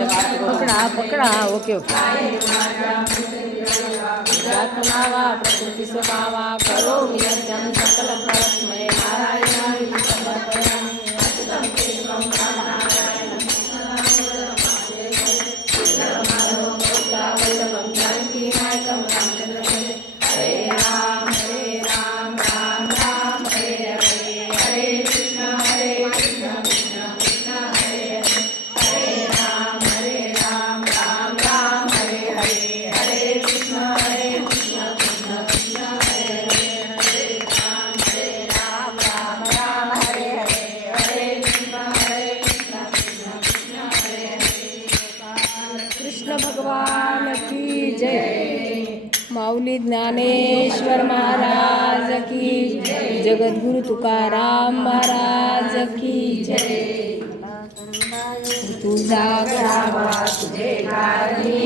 पकड़ा okay okay प्रार्थनावा प्रकृति स्वभावा करो नित्यं सकलं परस्मै नारायणाय समर्पयामि अच्युतं केशवं नारायणं वल्लभं जानकी नायकं रामचन्द्रं हरे राम राम राम हरे हरे हरे कृष्ण कृष्ण कृष्ण हरे हरे हरे राम राम राम हरे हरे हरे कृष्ण कृष्ण कृष्ण हरे हरे हरे राम राम हरे हरे हरे कृष्ण कृष्ण कृष्ण हरे हरे कृष्ण भगवान की जय। माऊली ज्ञानेश्वर महाराज की जय। जगद्गुरु तुकाराम महाराज की जय। तुझा घरावा तुझे कारणी